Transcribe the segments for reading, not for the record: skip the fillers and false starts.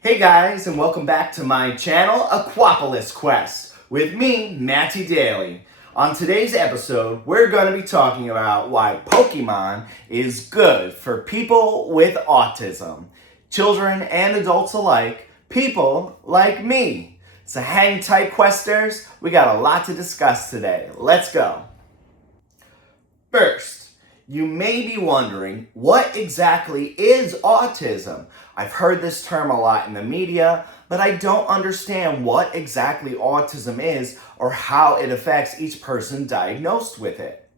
Hey guys, and welcome back to my channel, Aquapolis Quest, with me, Matty Daley. On today's episode, we're going to be talking about why Pokemon is good for people with autism. Children and adults alike, people like me. So hang tight, Questers, we got a lot to discuss today. Let's go. First, you may be wondering, what exactly is autism? I've heard this term a lot in the media, but I don't understand what exactly autism is or how it affects each person diagnosed with it.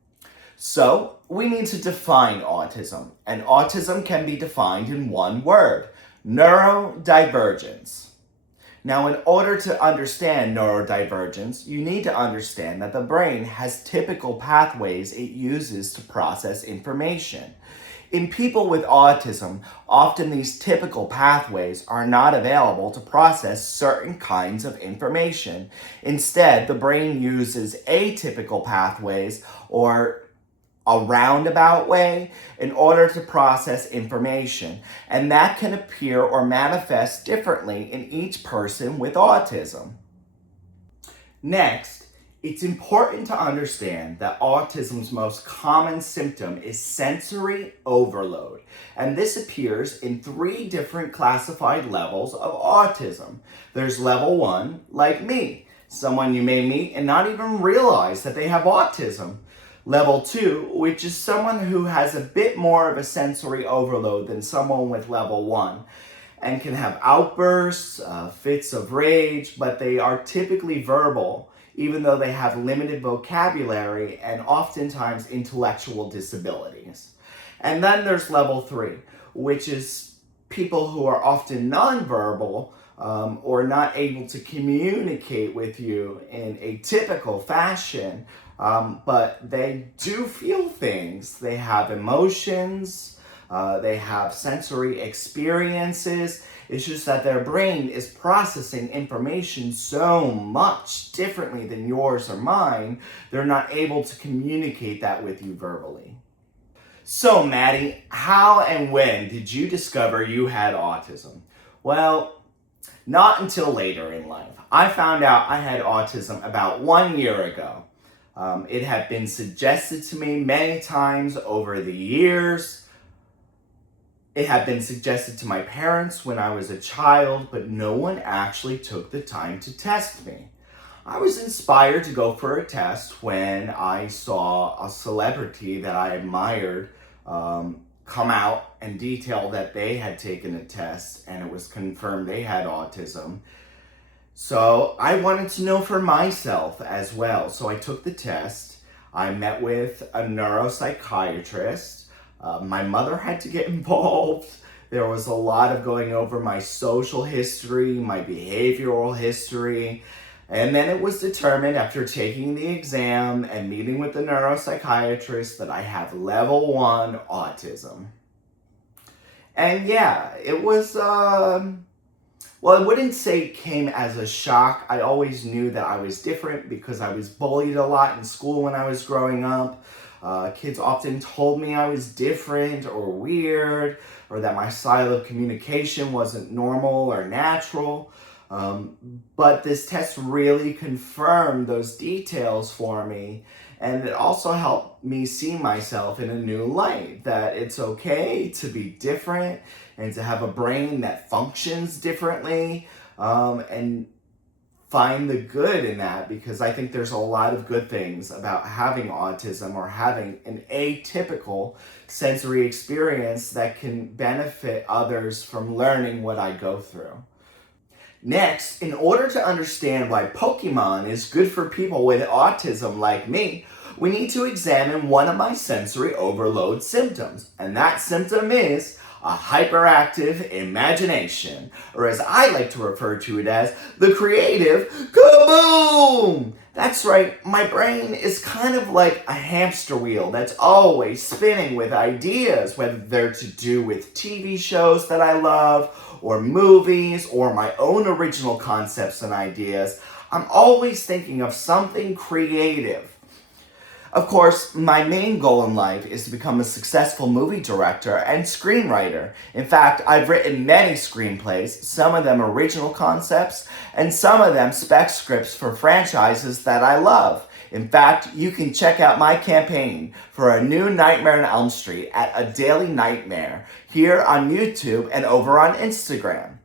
So, we need to define autism, and autism can be defined in one word: neurodivergence. Now, in order to understand neurodivergence, you need to understand that the brain has typical pathways it uses to process information. In people with autism, often these typical pathways are not available to process certain kinds of information. Instead, the brain uses atypical pathways or a roundabout way in order to process information, and that can appear or manifest differently in each person with autism. Next, it's important to understand that autism's most common symptom is sensory overload, and this appears in 3 different classified levels of autism. There's level 1, like me, someone you may meet and not even realize that they have autism. Level 2, which is someone who has a bit more of a sensory overload than someone with level 1 and can have outbursts, fits of rage, but they are typically verbal, even though they have limited vocabulary and oftentimes intellectual disabilities. And then there's level 3, which is people who are often nonverbal or not able to communicate with you in a typical fashion, but they do feel things. They have emotions, they have sensory experiences. It's just that their brain is processing information so much differently than yours or mine, they're not able to communicate that with you verbally. So, Maddie, how and when did you discover you had autism? Well, not until later in life. I found out I had autism about 1 year ago. It had been suggested to me many times over the years. It had been suggested to my parents when I was a child, but no one actually took the time to test me. I was inspired to go for a test when I saw a celebrity that I admired come out and detail that they had taken a test and it was confirmed they had autism. So I wanted to know for myself as well. So I took the test. I met with a neuropsychiatrist. My mother had to get involved. There was a lot of going over my social history, my behavioral history. And then it was determined after taking the exam and meeting with the neuropsychiatrist that I have level 1 autism. And yeah, it was, well, I wouldn't say it came as a shock. I always knew that I was different because I was bullied a lot in school when I was growing up. Kids often told me I was different or weird, or that my style of communication wasn't normal or natural. But this test really confirmed those details for me, and it also helped me see myself in a new light, that it's okay to be different and to have a brain that functions differently, and find the good in that, because I think there's a lot of good things about having autism or having an atypical sensory experience that can benefit others from learning what I go through. Next, in order to understand why Pokemon is good for people with autism like me, we need to examine one of my sensory overload symptoms, and that symptom is a hyperactive imagination, or as I like to refer to it as, the creative kaboom! That's right, my brain is kind of like a hamster wheel that's always spinning with ideas, whether they're to do with TV shows that I love, or movies, or my own original concepts and ideas. I'm always thinking of something creative. Of course, my main goal in life is to become a successful movie director and screenwriter. In fact, I've written many screenplays, some of them original concepts, and some of them spec scripts for franchises that I love. In fact, you can check out my campaign for a new Nightmare on Elm Street at A Daily Nightmare here on YouTube and over on Instagram.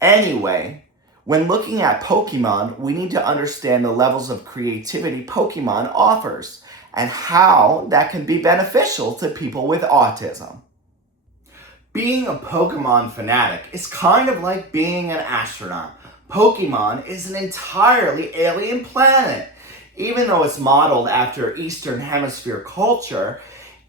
Anyway, when looking at Pokemon, we need to understand the levels of creativity Pokemon offers and how that can be beneficial to people with autism. Being a Pokemon fanatic is kind of like being an astronaut. Pokemon is an entirely alien planet. Even though it's modeled after Eastern Hemisphere culture,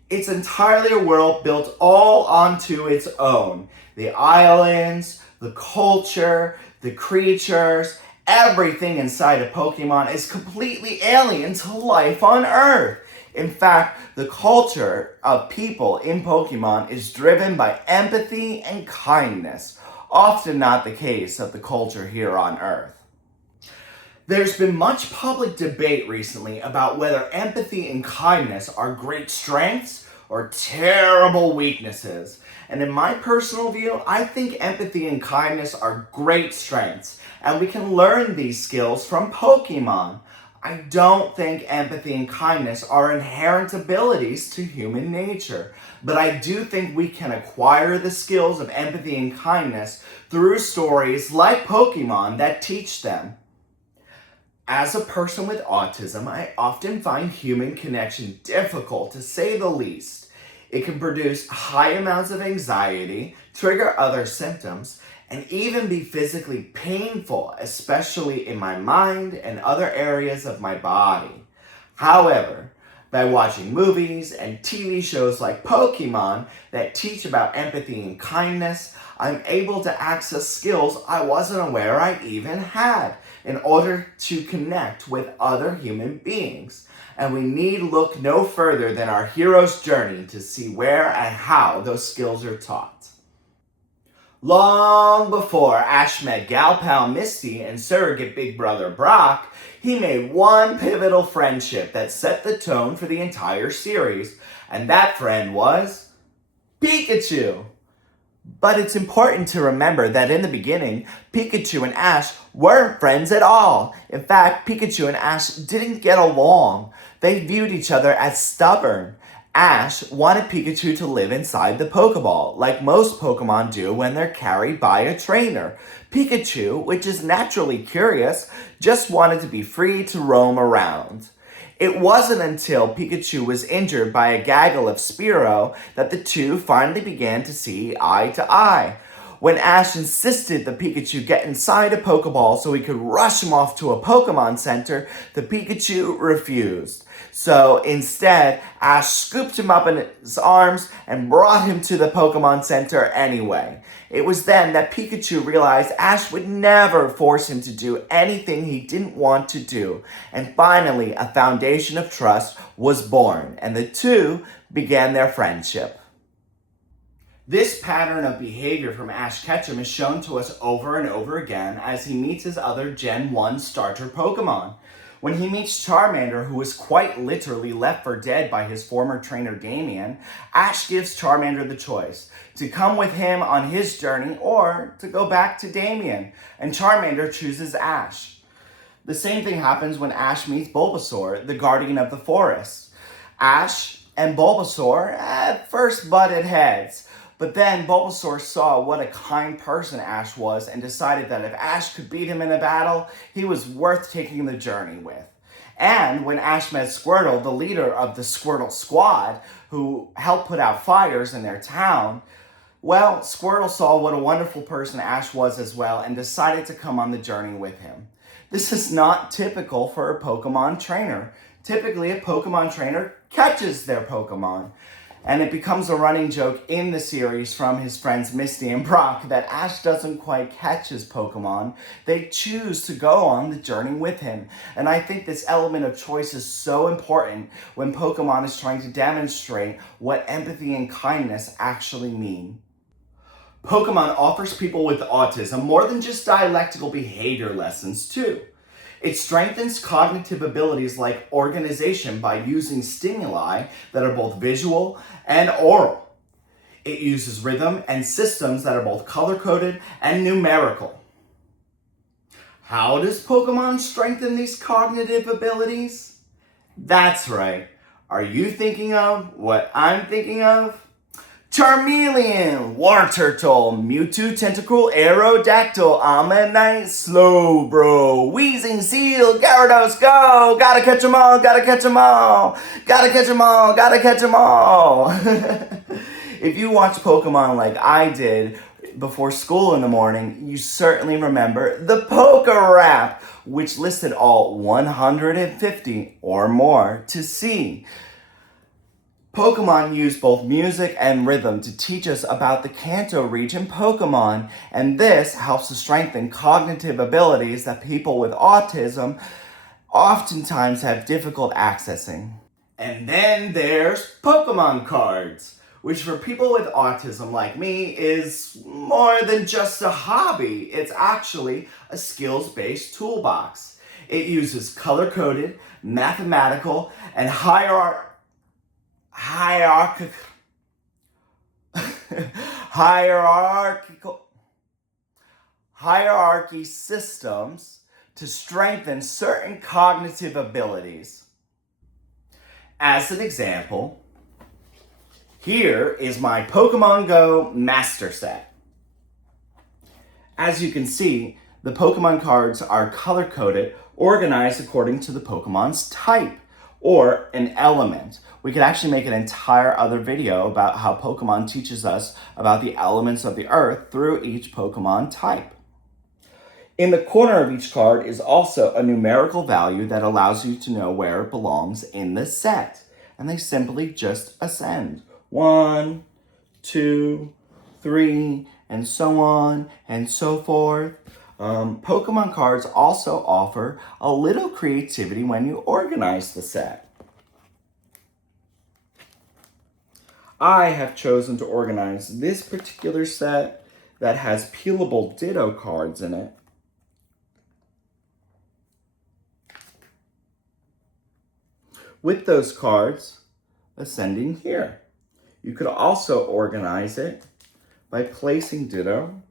it's entirely a world built all onto its own. The islands, the culture, the creatures, everything inside of Pokemon is completely alien to life on Earth. In fact, the culture of people in Pokemon is driven by empathy and kindness, often not the case of the culture here on Earth. There's been much public debate recently about whether empathy and kindness are great strengths or terrible weaknesses. And in my personal view, I think empathy and kindness are great strengths, and we can learn these skills from Pokemon. I don't think empathy and kindness are inherent abilities to human nature, but I do think we can acquire the skills of empathy and kindness through stories like Pokemon that teach them. As a person with autism, I often find human connection difficult, to say the least. It can produce high amounts of anxiety, trigger other symptoms, and even be physically painful, especially in my mind and other areas of my body. However, by watching movies and TV shows like Pokemon that teach about empathy and kindness, I'm able to access skills I wasn't aware I even had in order to connect with other human beings. And we need look no further than our hero's journey to see where and how those skills are taught. Long before Ash met gal pal Misty and surrogate big brother Brock, he made one pivotal friendship that set the tone for the entire series, and that friend was Pikachu. But it's important to remember that in the beginning, Pikachu and Ash weren't friends at all. In fact, Pikachu and Ash didn't get along. They viewed each other as stubborn. Ash wanted Pikachu to live inside the Pokeball, like most Pokemon do when they're carried by a trainer. Pikachu, which is naturally curious, just wanted to be free to roam around. It wasn't until Pikachu was injured by a gaggle of Spearow that the two finally began to see eye to eye. When Ash insisted the Pikachu get inside a Pokeball so he could rush him off to a Pokemon Center, the Pikachu refused. So instead, Ash scooped him up in his arms and brought him to the Pokemon Center anyway. It was then that Pikachu realized Ash would never force him to do anything he didn't want to do. And finally, a foundation of trust was born, and the two began their friendship. This pattern of behavior from Ash Ketchum is shown to us over and over again as he meets his other Gen 1 starter Pokemon. When he meets Charmander, who was quite literally left for dead by his former trainer Damien, Ash gives Charmander the choice to come with him on his journey or to go back to Damien, and Charmander chooses Ash. The same thing happens when Ash meets Bulbasaur, the guardian of the forest. Ash and Bulbasaur at first butted heads, but then Bulbasaur saw what a kind person Ash was and decided that if Ash could beat him in a battle, he was worth taking the journey with. And when Ash met Squirtle, the leader of the Squirtle Squad, who helped put out fires in their town, well, Squirtle saw what a wonderful person Ash was as well and decided to come on the journey with him. This is not typical for a Pokemon trainer. Typically, a Pokemon trainer catches their Pokemon. And it becomes a running joke in the series from his friends Misty and Brock that Ash doesn't quite catch his Pokemon. They choose to go on the journey with him. And I think this element of choice is so important when Pokemon is trying to demonstrate what empathy and kindness actually mean. Pokemon offers people with autism more than just dialectical behavior lessons too. It strengthens cognitive abilities like organization by using stimuli that are both visual and oral. It uses rhythm and systems that are both color-coded and numerical. How does Pokemon strengthen these cognitive abilities? That's right. Are you thinking of what I'm thinking of? Charmeleon, Wartortle, Mewtwo, Tentacool, Aerodactyl, Ammonite, Slowbro, Weezing, Seal, Gyarados, go! Gotta catch 'em all, gotta catch 'em all! Gotta catch 'em all, gotta catch 'em all! If you watch Pokemon like I did before school in the morning, you certainly remember the Poké Rap, which listed all 150 or more to see. Pokemon use both music and rhythm to teach us about the Kanto region Pokemon, and this helps to strengthen cognitive abilities that people with autism oftentimes have difficult accessing. And then there's Pokemon cards, which for people with autism like me is more than just a hobby. It's actually a skills-based toolbox. It uses color-coded, mathematical, and hierarchy systems to strengthen certain cognitive abilities. As an example, here is my Pokemon Go Master Set. As you can see, the Pokemon cards are color-coded, organized according to the Pokemon's type, or an element. We could actually make an entire other video about how Pokemon teaches us about the elements of the earth through each Pokemon type. In the corner of each card is also a numerical value that allows you to know where it belongs in the set. And they simply just ascend. 1, 2, 3, and so on and so forth. Pokemon cards also offer a little creativity when you organize the set. I have chosen to organize this particular set that has peelable Ditto cards in it. With those cards ascending here. You could also organize it by placing Ditto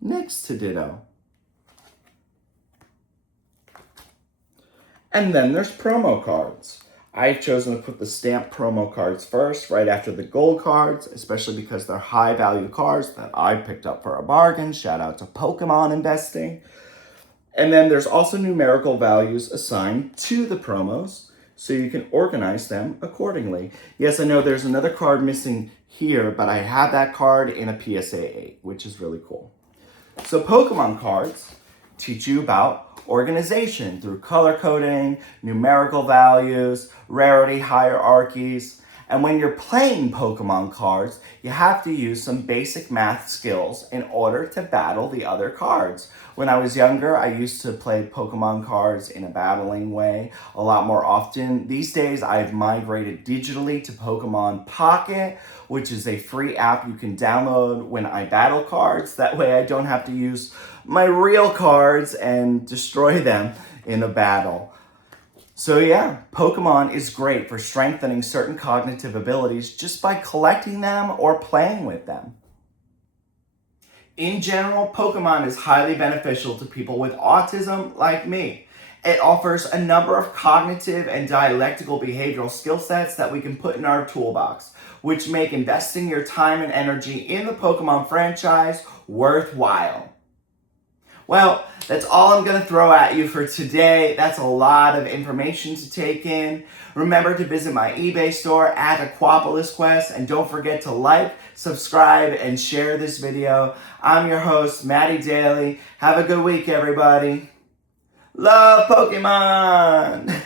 next to Ditto. And then there's promo cards. I've chosen to put the stamped promo cards first, right after the gold cards, especially because they're high value cards that I picked up for a bargain. Shout out to Pokemon investing. And then there's also numerical values assigned to the promos, so you can organize them accordingly. Yes, I know there's another card missing here, but I have that card in a PSA 8, which is really cool. So Pokemon cards teach you about organization through color coding, numerical values, rarity hierarchies. And when you're playing Pokemon cards, you have to use some basic math skills in order to battle the other cards. When I was younger, I used to play Pokemon cards in a battling way a lot more often. These days, I've migrated digitally to Pokemon Pocket, which is a free app you can download when I battle cards. That way I don't have to use my real cards and destroy them in a battle. So yeah, Pokemon is great for strengthening certain cognitive abilities just by collecting them or playing with them. In general, Pokemon is highly beneficial to people with autism like me. It offers a number of cognitive and dialectical behavioral skill sets that we can put in our toolbox, which make investing your time and energy in the Pokemon franchise worthwhile. Well, that's all I'm going to throw at you for today. That's a lot of information to take in. Remember to visit my eBay store at Aquapolis Quest, and don't forget to like, subscribe, and share this video. I'm your host, Matty Daley. Have a good week, everybody. Love Pokemon!